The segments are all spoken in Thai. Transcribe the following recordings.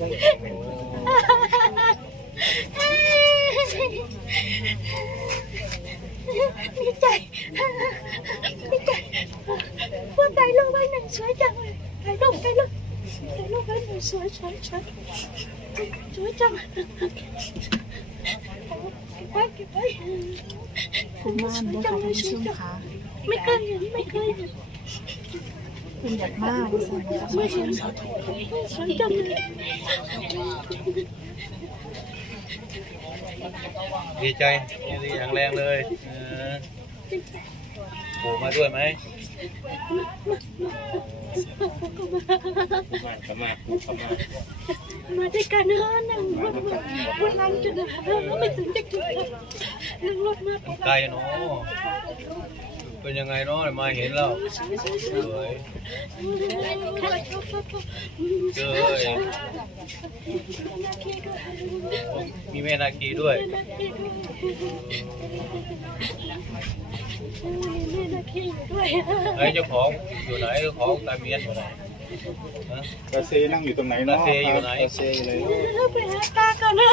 ดีใจดีใจว่าถ่ายรูปไว้หนึ่งสวยจังเลยถ่ายรูปถ่ายรู เก็บไว้เก็บไว้กุมารเด้อค่านผู้ชมค่ะไม่เคยเห็นไม่เคยเห็นเป็นอยากมากว่าซั่นค่ะท่านไม่ผู้ชเห็นมสวยจังเลยดีใจดีอย่างแรงเลยเออปู่มาด้วยไหมมาขมามาด้วยกันเนอะนั่งรถมาวันหลังจะเดินไม่ถึงจะถึงนั่งรถมามันไกลเนาะ เป็นยังไงเนาะมาเห็นแล้วสวยเจอมีแม่นาคีด้วยด้วยไอ้เจ้าของอยู่ไหนเจ้าของตาเมียนอยู่ไหนฮะ ตาเซนั่งอยู่ตรงไหนเนาะตาเซอยู่ไหน ตาเซอยู่ไหนไปหาตาก่อนนะ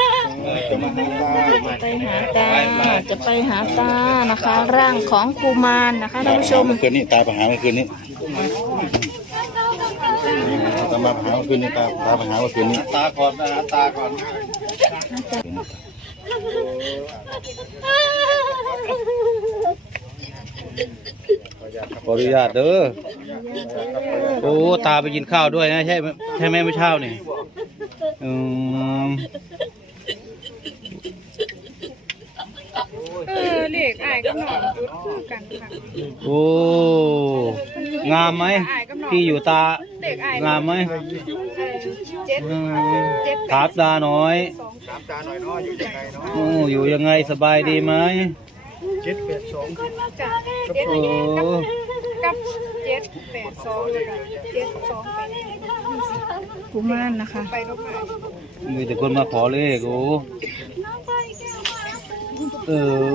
จะมาหาตาไปหาตาจะไปหาตานะคะ ร่างของกุมารนะคะท่านผู้ชมเมื่อคืนนี้ตาไปหาเมื่อคืนนี้ตามาหาเมื่อคืนนี้ตาตาไปหาเมื่อคืนนี้ตาก่อนนะตาก่อนขออนุญาตเด้อ โอ้ตาไปกินข้าวด้วยนะใช่ไหมใช่ไหมเมื่อเช้านี่อืมเออเด็กอายกับหนอนจุดคู่กันค่ะโอ้งามไหมที่อยู่ตาเด็กอายงามไหมเจ็ดอืมเจ็ดถามตาหน่อยสองถามตาหน่อยเนาะอยู่ยังไงเนาะโอ้อยู่ยังไงสบายดีไหมเจ็ดแปดสองจ้ะเจ็ดโอ้ กับเจ็ดแปดสองแล้วก็เจ็ดสองแปดกุมารนะคะ ไปลบมามีแต่คนมาขอเลขโอ้เอ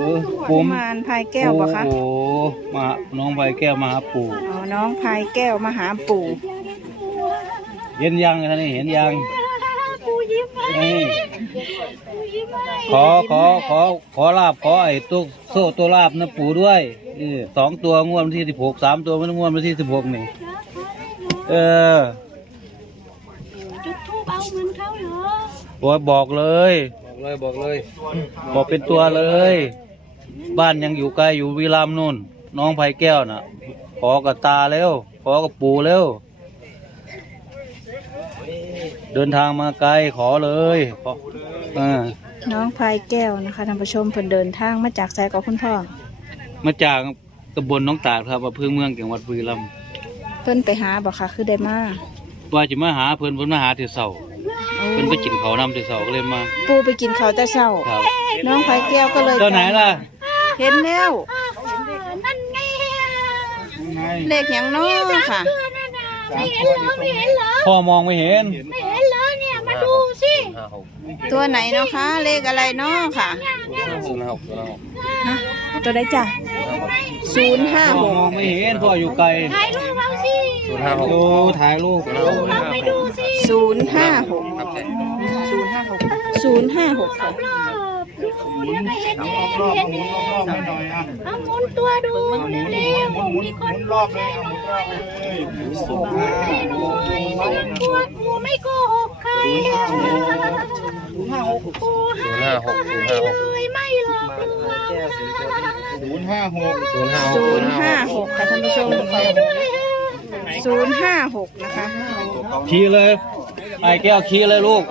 อกุปุ่มมารพายแก้วปะคะโอ้โหมาน้องใบแก้วมาหาปู่ อ๋อน้องพายแก้วมาหาปู่ เห็นยังท่านนี่เห็นยังปูยิ้มให้นี่ปูยิ้มให้ขอขอขอขอลาบขอไอ้ตัวโซ่ตัวลาบนะปู่ด้วย เออสองตัวงวดวันที่สิบหกสามตัวมันงวดวันที่สิบหกนี่เออจุดทูบเอาเหมือนเขาเหรอบอกบอกเลย บอกเลยบอกเลย บอกเป็นตัวเลย บ้านยังอยู่ไกลอยู่วิรามย์นู่น น้องไผ่แก้วน่ะ ขอกับตาแล้ว ขอกับปู่แล้ว เดินทางมาไกลขอเลยขออ่าน้องพายแก้วนะคะท่านผู้ชมเพิ่นเดินทางมาจากไสกับคุณพ่อ มาจากตำบลหน้องตาดครับอำเภอเมืองจังหวัดบุรีรัมย์เพิ่นไปหาบ่ค่ะ คือได้มาว่าจะมาหาเพิ่นเพิ่นมาหาเถวเสาเพิ่นไปกินเขาวนำเถวเสาก็เลยมาปู่ไปกินข้าวแต่เช้า ครับน้องพายแก้วก็เลยตัวไหนล่ะเห็นแล้วนั่นไงเลขหยังน้อค่ะนั่นน่ะ ไม่เห็นเหรอไม่เห็นเหรอพ่อมองไม่เห็นไม่เห็นเหรอเนี่ยมาดูสิตัวไหนเนาะคะ เลขอะไรเนาะค่ะฮะ ตัวใดจ้ะศูนย์ห้าพ่อหกมองไม่เห็นพ่ออยู่ไกลถ่ายรูปเราสิดูถ่ายรูปเราไปดูสิศูนย์ห้าหกศูนย์ห้าหกค่ะรอบดูยังไม่เห็นเองเห็นเองรอบให้หน่อยอะเอาหมุนตัวดูเร็วๆมีคนรอบเลยเอาหมุนรอบเลยสูงห้าปวดหัวไม่โกหกใครปู ห้าหกศูนย์ห้าหกเลยไม่หลอกลวงศูนย์ห้าหกศูนย์ห้าหกค่ะท่านผู้ชมศูนย์ห้าหกนะคะขี่เลยไอ้แก้วขี่เลยลูก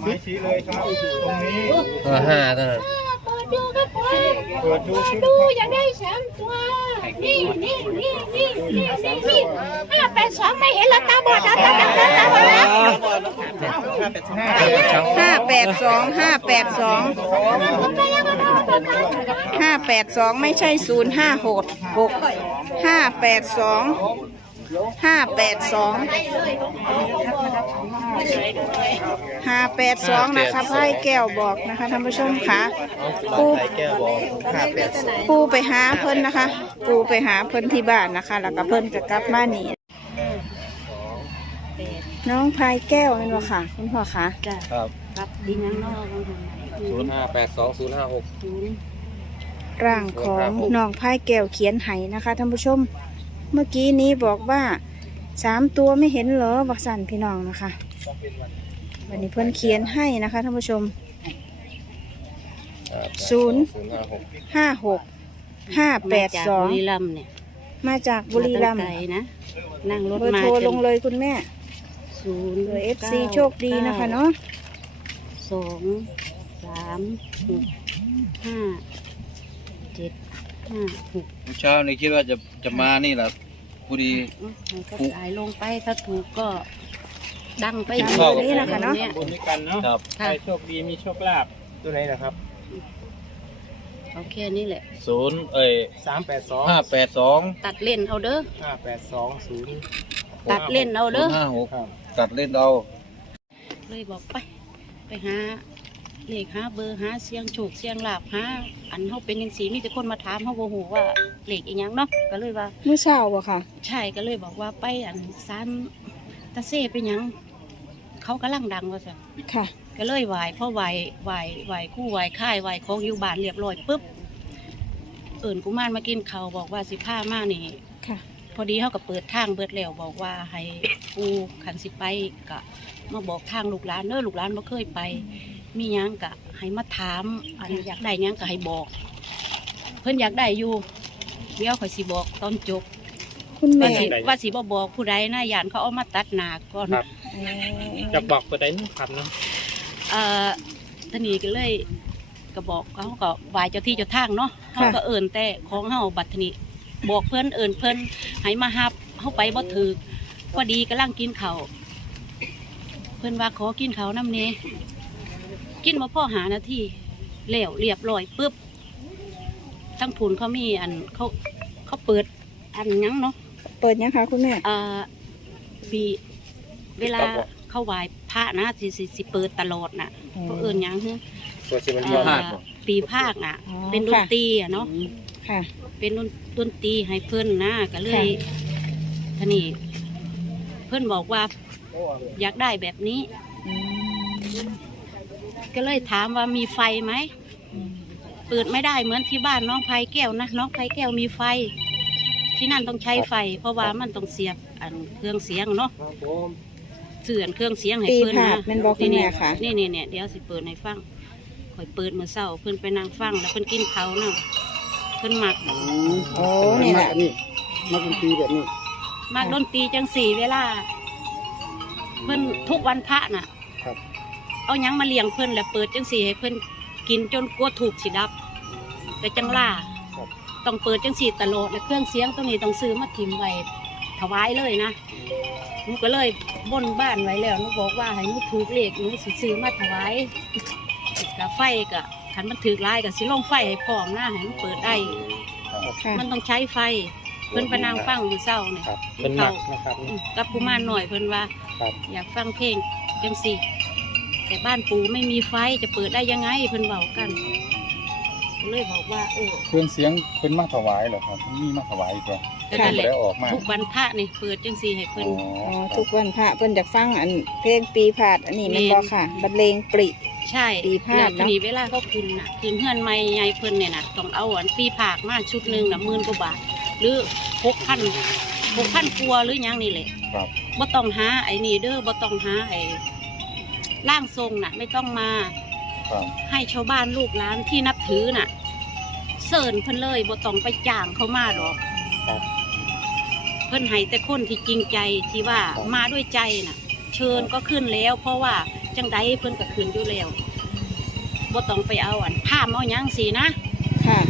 ไม้ชี้เลยครับตรงนี้ห้าเท่านั้น ดูครับผมดูดูอยากได้สามตัวนี่นี่นี่นี่นี่นี่นี่ห้าแปดสองไม่เห็นแล้วตาบอดแล้วตาบอดแล้วตาบอดแล้วห้าแปดสองห้าแปดสองห้าแปดสองไม่ใช่ศูนย์ห้าหกหกห้าแปดสองห้าแปดสอง ห้าแปดสองนะคะไพ่แก้วบอกนะคะท่านผู้ชมค่ะปูปูไปหาเพิ่นนะคะ ปูไปหาเพิ่นที่บ้านนะคะ แล้วก็เพิ่นก็กลับมานี่น้องพายแก้วเป็นวะค่ะ คุณพ่อคะจ้ะครับรับดีนังนอกบางคนศูนย์ห้าแปดสองศูนย์ห้าหกศูนย์ร่างของน้องพายแก้วเขียนไห้นะคะท่านผู้ชม เมื่อกี้นี้บอกว่าสามตัวไม่เห็นเหรอบักสันพี่น้องนะคะ วันนี้เพื่อนเขียนให้นะคะท่านผู้ชมศูนย์ศูนย์ ห้าหกห้าหกห้าแปดสองมาจากบุรีรัมย์เนี่ยมาจากบุรีรัมย์าตั้งไกลนะ นั่งรถเบอร์มาโทรลงเลยคุณแม่ศูนย์โดยเอฟซีโชคดีนะคะเนาะสองสามหกห้าเจ็ดห้าหกเช้านี่คิดว่าจะจะมานี่แหละพอดีอืมมันก็ขายลงไปถ้าถูกก็ ดังไปตามเข้าเบอร์นี้นะคะเนาะบนด้วยกันเนาะครับค่ะ โชคดีมีโชคลาภตัวไหนนะครับเอาแค่นี้แหละ ศูนย์เอ้ยสามแปดสองห้าแปดสองตัดเล่นเอาเด้อ ห้าแปดสองศูนย์ตัดเล่นเอาศูเด้อนย์ห้าหกครับ ตัดเล่นเอา เลยบอกไป ไปหาเลขหาเบอร์หาเสียงโฉกเสียงลาบหาอันเขาเป็นยังสีมีแต่คนมาถามเขาโมโหว่าเลขอีหยังเนาะก็เลยว่า เมื่อเช้าบ่ค่ะ ใช่ก็เลยบอกว่าไปอันซานตาเซ่เป็นหยัง เขากำลังดังว่าสิค่ะ ก็เลยไหวเพราะไหวไหวไหวคู่ไหวค่ายไหวของอยู่บ้านเรียบร้อยปุ๊บเอิ่นกุมารมากินเขาวบอกว่าสิผ้ามานี่ ค่ะ พอดีเขาก็เปิดทางเบิดแล้วบอกว่าให้ปูขันสิไปกะมาบอกทางลูกหลานเนอลูกหลานบ่เคยไป มีหยังกะให้มาถาม อันอยากได้หยังกะให้บอก เพิ่นอยากได้อยู่เดี๋ยวข่อยสิบอกตอนจบ คุณแม่ ว่าสิว่าสิบ่บอกผู้ใดนะยานเขาเอามาตัดหนาก่อนครับจะบอกตัวใดนึงครับเนาะเอ่อตอนนี้ก็เลยก็บอกเขาก็ไหวเจ้าที่เจ้าทางเนาะเขาก็เอิ่นแต่ของเฮาบัดทนี้บอกเพิ่นเอิ่นเพิ่นให้มาฮับเฮาไปบ่ถือพอดีกำลังกินข้าวเพิ่นว่าขอกินข้าวน้ำเนกินมาพ่อหานาทีแล้วเรียบร้อยปุ๊บทั้งผุนเขามีอันเขาเขาเปิดอันหยังเนาะ เปิดยังคะคุณแม่เอ่อปีเวลาเข้าไหว้พระนะสิสิสิเปิดตลอดน่ะเขาเอิ่นหยังฮึส่วนสิบวันเอ่ที่อห้าปีภาคอะ อ๋อเป็นดนค่ะ ตรีอะเนาะค่ะ เป็นดนดนตรีให้เพื่อนนะก็เลยค่ะท่านี่เพื่อนบอกว่าอยากได้แบบนี้ อืมก็เลยถามว่ามีไฟไหมเปิดไม่ได้เหมือนที่บ้านน้องไผ่แก้วนะน้องไผ่แก้วมีไฟ ที่นั่นต้องใช้ไฟ เพราะว่ามันต้องเสียบอันเครื่องเสียงเนาะเสื่อนเครื่องเสียงให้ปีเพื่อนผาดนะเป็นบอกคุณแม่ค่ะนี่นี่เนี่ยเดี๋ยวสิเปิดให้ฟังคอยเปิดมือเศร้าเพื่อนไปนั่งฟังแล้วเพื่อนกินเขาวนะเพื่อนหมักโอ้นี่แหละมาเป็นปีแบบนี้มากดนตรีจังสี่เวลา เพิ่นทุกวันพระน่ะ ครับเอาหยังมาเลี้ยงเพิ่นแล้วเปิดจังสี่ให้เพิ่นกินจนกลัวถูกสิดับแต่จังล่า ต้องเปิดจังสี่ตลอดและเครื่องเสียงตรงนี้ต้องซื้อมาทิมไว้ถวายเลยนะหนูก็เลยบนบ้านไว้แล้วหนูบอกว่าให้หนูถูกเลขหนูสิซื้อมาถวายกับไฟกับขันมันถือลายกับสิลงไฟให้พร้อมนะให้มันเปิดได้ ค่ะมันต้องใช้ไฟ เพิ่นไปนั่งฟังอยู่เศร้าเนี่ยครับเป็นหนักนะครับอืมกับกุมารหน่อยเพิ่นว่า ครับ อยากฟังเพลงจังสี่แต่บ้านปูไม่มีไฟจะเปิดได้ยังไงเพิ่นเบากัน ก็เลยบอกว่าเออ เครื่องเสียงเป็นมาถวายเหรอครับมีมาถวายอีกเหรอก็นั่นแหละ ได้ออกมาทุกวันพระนี่เปิดจังสี่ให้เพิ่นอ๋ออ๋อทุกวันพระเพิ่นจะฟังอันเพลงปีผาดอันนี้แมันบอกค่ะบรรเลงปริ ใช่ปีพาดแล้วเนทีอะ นี้เวลาเขาคืนน่ะคืนเฮือนใหม่ใหญ่เพิ่นเนี่ยน่ะต้องเอาอันปีผากมาชุดหนึ่งน่ะหมื่นกว่าบาท หรือหกพันหกพันครัวหรือหยังนี่แหละครับบ่ต้องหาไอ้นี่เด้อบ่ต้องหาไอ้ร่างทรงน่ะ ไม่ต้องมาครับ ให้ชาวบ้านลูกหลานที่นับถือน่ะเสิร์นเพิ่นเลยบ่ต้องไปจ้างเขามาหรอกครับ เพิ่นให้แต่คนที่จริงใจที่ว่ามาด้วยใจน่ะ เชิญก็ขึ้นแล้ว เพราะว่าจังใดเพิ่นก็ขึ้นอยู่แล้วบ่ต้องไปเอาอันผ้าเอาหยังสีนะ ค่ะ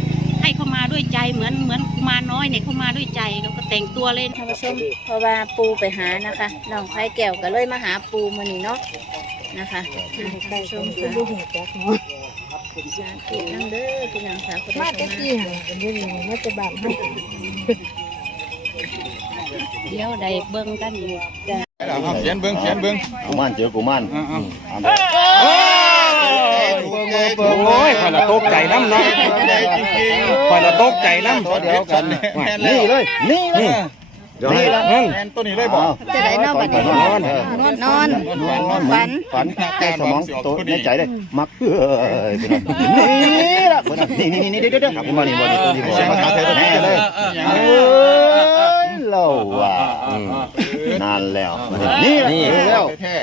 ให้เขามาด้วยใจเหมือนเหมือนกุมารน้อยเนี่ยเขามาด้วยใจเขาก็แต่งตัวเลยท่านผู้ชมเพราะว่าปูไปหานะคะน้องไผ่แก้วก็เลยมาหาปูมื้อนี้เนาะ นะคะท่านผู้ชมค่ะสาธุนั่งเด้อพี่น้องสาวคนมาใดแต่เข้กี้หันเป็นยังไงมาแต่บ้านให้เดี๋ยวได้เบิ่งกันอยู่เอาเขียนเบิ้งเขียนเบิ้งกูมันเจอกูมันอ่าอ่าเอโอ้ยคอยละตกใจน้ำเนาะคอยละตกใจน้ำตัวเดียวกันนี่เลยนี่เลย นี่นี่ละนั่นแมนตัวนี้เลยบอกจะได้นอนบัดนี้นอนนอนฝัน ฝันแก้สมองโตในใจเลยมักเอ้ยเป็นนี่ละนี่นี่นี่เดี๋ยวเดี๋ยวมานี่มานี่ตัวนี้บอกมาแท้ตัวนี้เลยเออเราว่ะนานแล้ว นี่นี่แล้วแท้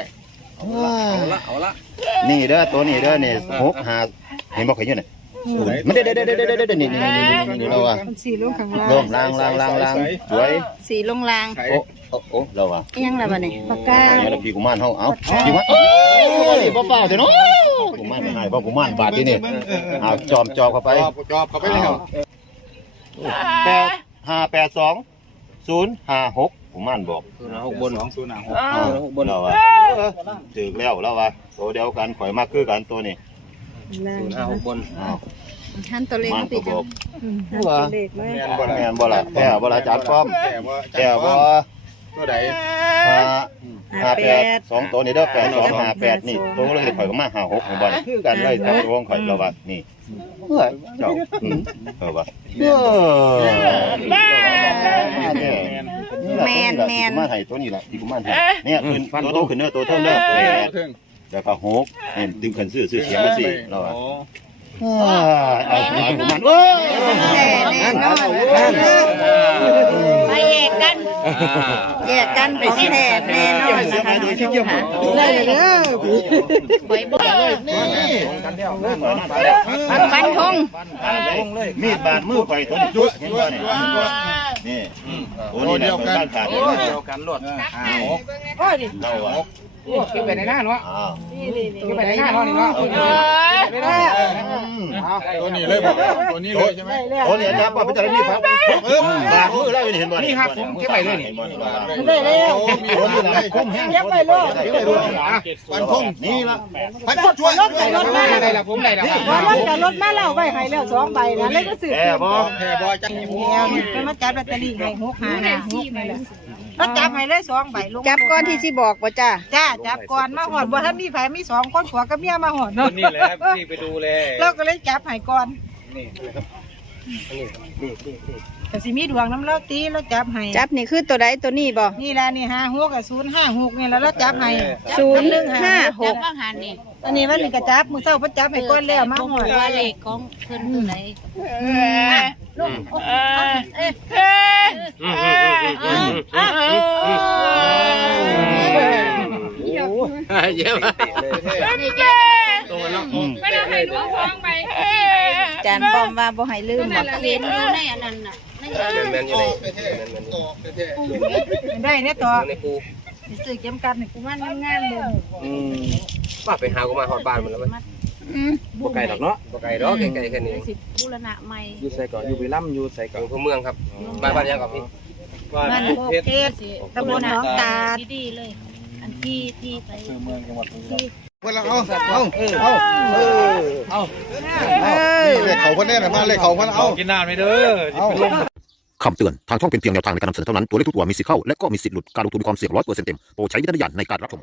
นี่เด้อตัวนี้เด้อนี่หกหาเห็นบอกเห็นอยู่เนี่ย มันเด้อเด้อเด้อเด้อเด้อเด้อนี่นี่นี่นี่เราอะมันสี่ลูกข้างล่างร่มลางลางลางลางสวยสีลงลางโอ้โอ้โอ้เราอะอิหยังล่ะบัดนี้ปากกาเนี่ยเราพี่กุมารเฮาเอาพี่กุมารโอ้ยบ่เปล่าเด้อเนาะกุมารไม่ให้บ่กุมารบาดที่นี่เอาจอมจอมเข้าไปจอบจอบเข้าไปแล้วแปดห้าแปดสองศูนย์ห้าหกกุมารบอกหกบนสองศูนย์หกบนเราอะถึกแล้วแล้วว่ะตัวเดียวกันข่อยมากคือกันตัวนี้ ห้าหกบนอ้าวหันตัวเลขมันมาก็ปิดบจัองกตัวเลขไว้แมนบ่ละแม่นบ่ล่ะแท้บ่ล่ะจัดพร้อมแต่ว่าแท้บ่ตัวใดห้าห้าแปดสองตัวนี่เด้อแปดสองห้าแปดนี่ตัวเลยข่อยก็มาห้าหกของบ่นี่คือกันเลยแต่ตัวของข่อยเราว่านี่เฮ้ยเจ้าอืมเออว่าเออ แมนแมนมาให้ตัวนี้ล่ะที่กูมาให้เนี่ยขึ้นตัวโตขึ้นเด้อตัวเท่าเด้อแปดถึง แล้วก็หกเห็นดึงขึ้นซื้อซื้อเสียงมาสิเราว่าเอาเอากูมันโอ้แน่แน่นอนไปแยกกันแยกกันของแท้แน่นอนนะคะท่านผู้ชมค่ะได้เลยเด้อบ่อยบ่อยฟันธงมีดบาดมือไปตัวนี้จุ๊เห็นบ่นี่นี่ตัวนี้เดียวกันขาดเดียวกันรถห้าหกโอ้ยดิเราอะ เก็บไปในหน้าเนาะอ้าวเก็บไปในหน้าเนาะนี่เนาะไม่ได้ตัวนี้เลยบอกตัวนี้เลยใช่ไหมตัวนี้จับว่าเป็นจะได้มีฟักบาดมือแล้วเห็นบ่นี่ครับผมเก็บไปเลยนี่ได้แล้วตัวนี้นะคุ้มแห้งเก็บไปเลยเก็บไปเลยปันทงนี่ละพันช่วยรถมาได้ละผมได้ละว่ารถกับรถมาแล้วไว้ให้แล้วสองใบนะเลยก็ซื้อแอบบ่แค่บอยจังแล้วนี่เป็นมาจับลอตเตอรี่ให้หกหาหาหกนี่แหละ มาจับให้เลยสองใบลงจับก้อนที่สิบอกบ่จ้าจ้าจับก่อนมาหอดบ่ทันมีไผมีสองคนผัวกับเมียมาหอดเนาะนี่แหละพี่ไปดูแลเราก็เลยจับให้ก่อนแต่สิมีดวงน้ำเล่าตีเราจับให้จับนี่คือตัวใดตัวนี้บ่นี่แหละนี่ห้าหกกับศูนย์ห้าหกนี่แล้วเราจับให้ศูนย์ห้าหกอันนี้วันนี้ก็จับมือเช้าเพิ่นจับให้ก่อนแล้วมาหอดว่าเลขของเพิ่นตัวไหน เยอะมากไม่ได้ให้ลูกฟ้องไปจานปอมว่าบ่ให้ลืมบ่เห็นอยู่ในอันนั้นน่ะได้เนี่ยต่อสิซื้อเข็มกัดนี่กูมันงานเลยว่าไปหากูมาหอดบ้านมันแล้วไหมบ่ไกลหรอกเนาะบ่ไกลดอกไกลๆแค่นี้บูรณะใหม่อยู่ใส่ก่อนอยู่บุรีรัมย์อยู่ใส่ก่อนของเมืองครับบ้านบ้านยังกับพี่บ้านบ้านโคกเทศตำบลหนองตาดีเลย ที่ที่ไปเพื่อนเราเอาเอาเอาเออเลขเขาคนนี้นะมาเลขเขาคนเอากินน้ำไปเด้อเอาคำเตือน ทางช่องเป็นเพียงแนวทางในการนำเสนอเท่านั้น ตัวเลขทุกตัวมีสิทธิ์เข้าและก็มีสิทธิ์หลุด การลงทุนมีความเสี่ยงร้อยเปอร์เซ็นต์เต็ม โปรดใช้วิจารณญาณในการรับชม